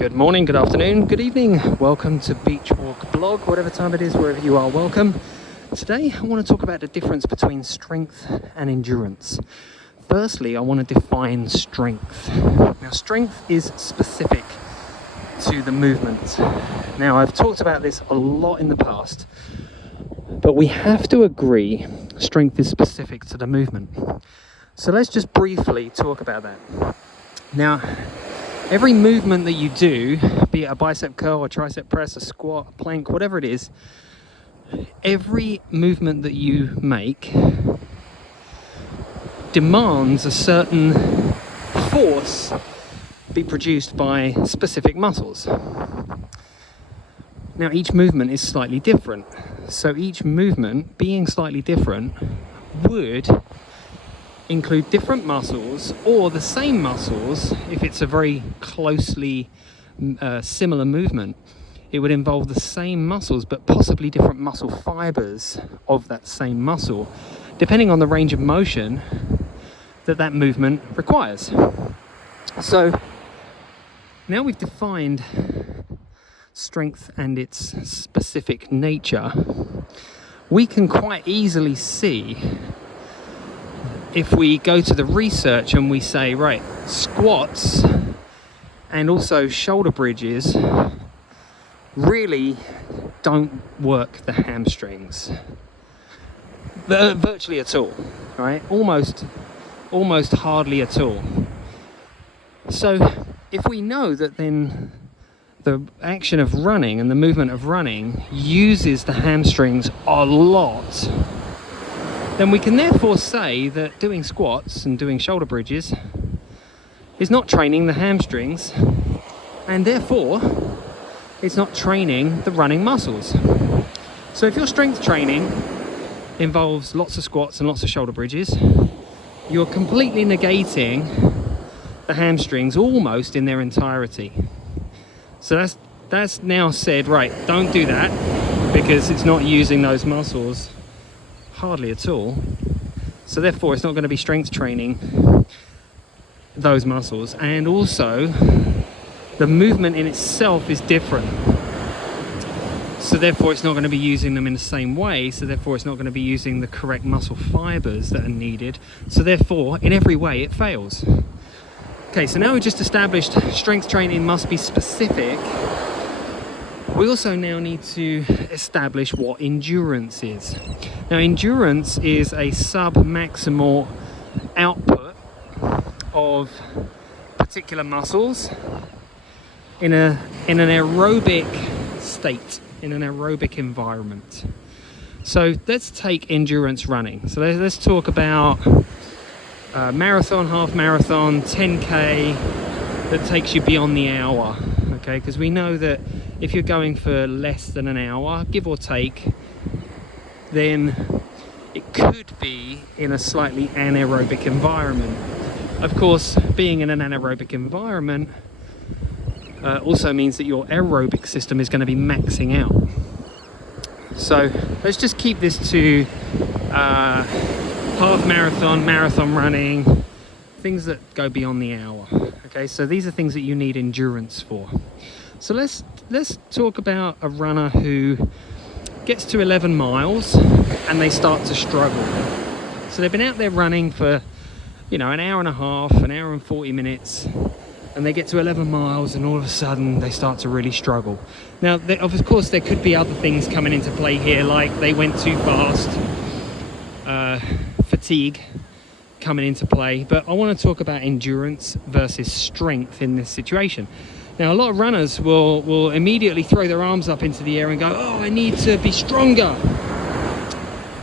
Good morning, good afternoon, good evening. Welcome to Beach Walk Blog, whatever time it is, wherever you are, welcome. Today I want to talk about the difference between strength and endurance. Firstly, I want to define strength. Now, strength is specific to the movement. Now, I've talked about this a lot in the past, but we have to agree strength is specific to the movement. So let's just briefly talk about that. Now, every movement that you do, be it a bicep curl, a tricep press, a squat, a plank, whatever it is, every movement that you make demands a certain force be produced by specific muscles. Now, each movement is slightly different. So each movement being slightly different would include different muscles or the same muscles. If it's a very closely similar movement, it would involve the same muscles but possibly different muscle fibers of that same muscle, depending on the range of motion that movement requires. So now we've defined strength and its specific nature, we can quite easily see, if we go to the research and we say, right, squats and also shoulder bridges really don't work the hamstrings virtually at all, right? Almost hardly at all. So if we know that then the action of running and the movement of running uses the hamstrings a lot, then we can therefore say that doing squats and doing shoulder bridges is not training the hamstrings, and therefore it's not training the running muscles. So if your strength training involves lots of squats and lots of shoulder bridges, you're completely negating the hamstrings almost in their entirety. So that's now said, right, don't do that because it's not using those muscles hardly at all. So therefore it's not going to be strength training those muscles, and also the movement in itself is different. So therefore it's not going to be using them in the same way, so therefore it's not going to be using the correct muscle fibers that are needed. So therefore in every way it fails. Okay, so now we've just established strength training must be specific. We also now need to establish what endurance is. Now, endurance is a sub-maximal output of particular muscles in an aerobic state, in an aerobic environment. So let's take endurance running. So let's talk about marathon, half marathon, 10K that takes you beyond the hour. Okay, because we know that if you're going for less than an hour, give or take, then it could be in a slightly anaerobic environment. Of course, being in an anaerobic environment also means that your aerobic system is going to be maxing out. So let's just keep this to half marathon, marathon running, things that go beyond the hour. Okay, so these are things that you need endurance for. So let's talk about a runner who gets to 11 miles and they start to struggle. So they've been out there running for, an hour and a half, an hour and 40 minutes, and they get to 11 miles and all of a sudden they start to really struggle. Now, of course, there could be other things coming into play here, like they went too fast, fatigue coming into play, but I want to talk about endurance versus strength in this situation. Now, a lot of runners will immediately throw their arms up into the air and go, oh, I need to be stronger.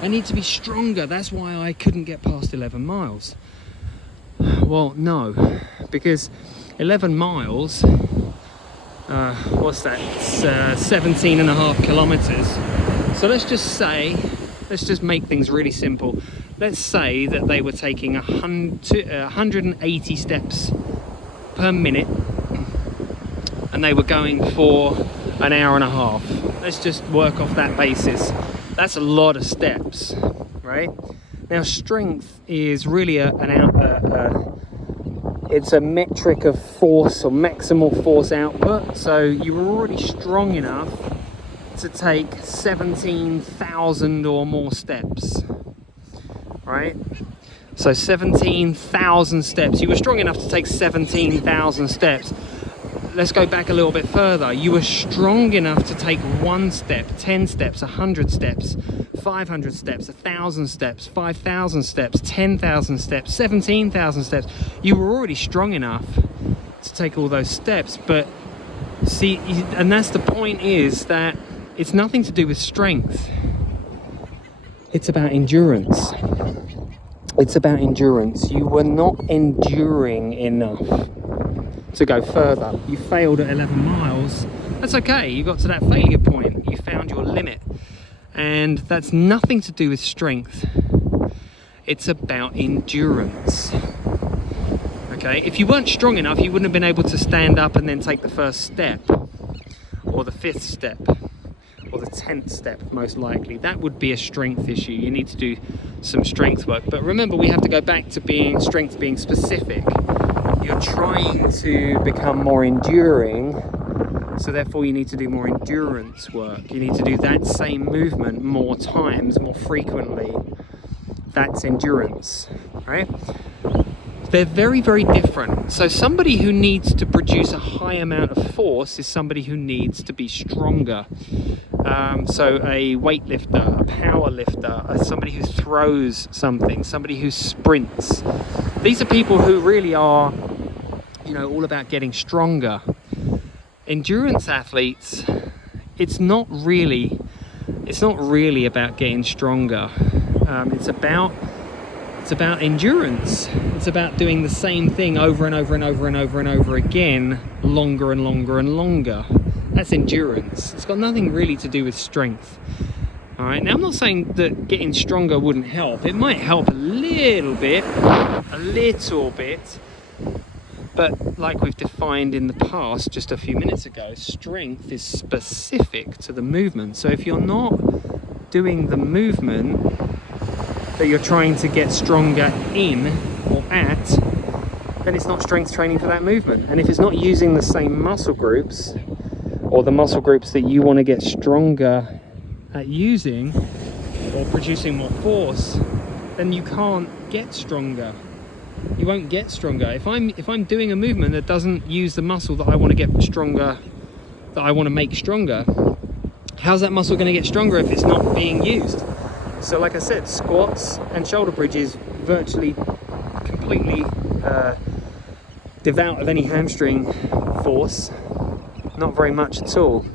I need to be stronger. That's why I couldn't get past 11 miles. Well, no, because 11 miles, what's that? It's 17 and a half kilometers. So let's just make things really simple. Let's say that they were taking 180 steps per minute and they were going for an hour and a half. Let's just work off that basis. That's a lot of steps, right? Now, strength is really It's a metric of force or maximal force output. So you were already strong enough to take 17,000 or more steps, right? So 17,000 steps. You were strong enough to take 17,000 steps. Let's go back a little bit further. You were strong enough to take 1 step, 10 steps, 100 steps, 500 steps, 1,000 steps, 5,000 steps, 10,000 steps, 17,000 steps. You were already strong enough to take all those steps. But see, and that's the point, is that it's nothing to do with strength. It's about endurance. It's about endurance. You were not enduring enough to go further. You failed at 11 miles. That's okay. You got to that failure point. You found your limit. And that's nothing to do with strength. It's about endurance. Okay? If you weren't strong enough, you wouldn't have been able to stand up and then take the first step, or the 5th step, or the 10th step, most likely. That would be a strength issue. You need to do some strength work. But remember, we have to go back to strength being specific. You're trying to become more enduring, so therefore you need to do more endurance work. You need to do that same movement more times, more frequently. That's endurance, right? They're very, very different. So somebody who needs to produce a high amount of force is somebody who needs to be stronger. So a weightlifter, a power lifter, somebody who throws something, somebody who sprints. These are people who really are, all about getting stronger. Endurance athletes, it's not really about getting stronger. It's about endurance. It's about doing the same thing over and over and over and over and over again, longer and longer and longer. That's endurance. It's got nothing really to do with strength. All right. Now, I'm not saying that getting stronger wouldn't help. It might help a little bit, but like we've defined in the past just a few minutes ago, strength is specific to the movement. So if you're not doing the movement that you're trying to get stronger in or at, then it's not strength training for that movement. And if it's not using the same muscle groups, or the muscle groups that you want to get stronger at using, or producing more force, then you can't get stronger. You won't get stronger. If I'm doing a movement that doesn't use the muscle that I want to get stronger, that I want to make stronger, how's that muscle going to get stronger if it's not being used? So like I said, squats and shoulder bridges virtually completely devout of any hamstring force. Not very much at all.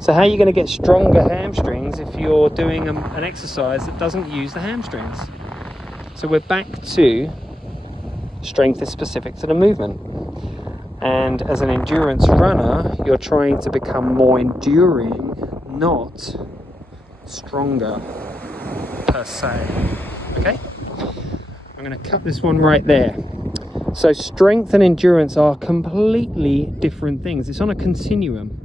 So how are you going to get stronger hamstrings if you're doing an exercise that doesn't use the hamstrings? So we're back to strength is specific to the movement. And as an endurance runner, you're trying to become more enduring, not stronger per se. Okay? I'm going to cut this one right there. So strength and endurance are completely different things. It's on a continuum.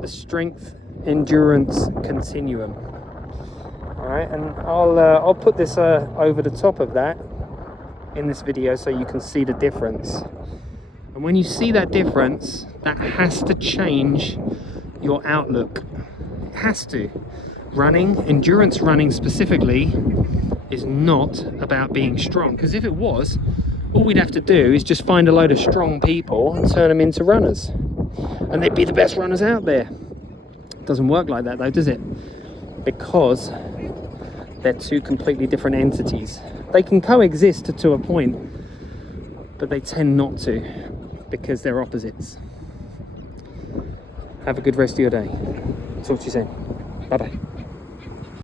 The strength endurance continuum. All right, and I'll put this over the top of that in this video so you can see the difference. And when you see that difference, that has to change your outlook. It has to. Endurance running specifically, is not about being strong. Because if it was, all we'd have to do is just find a load of strong people and turn them into runners. And they'd be the best runners out there. It doesn't work like that though, does it? Because they're two completely different entities. They can coexist to a point, but they tend not to because they're opposites. Have a good rest of your day. Talk to you soon. Bye-bye.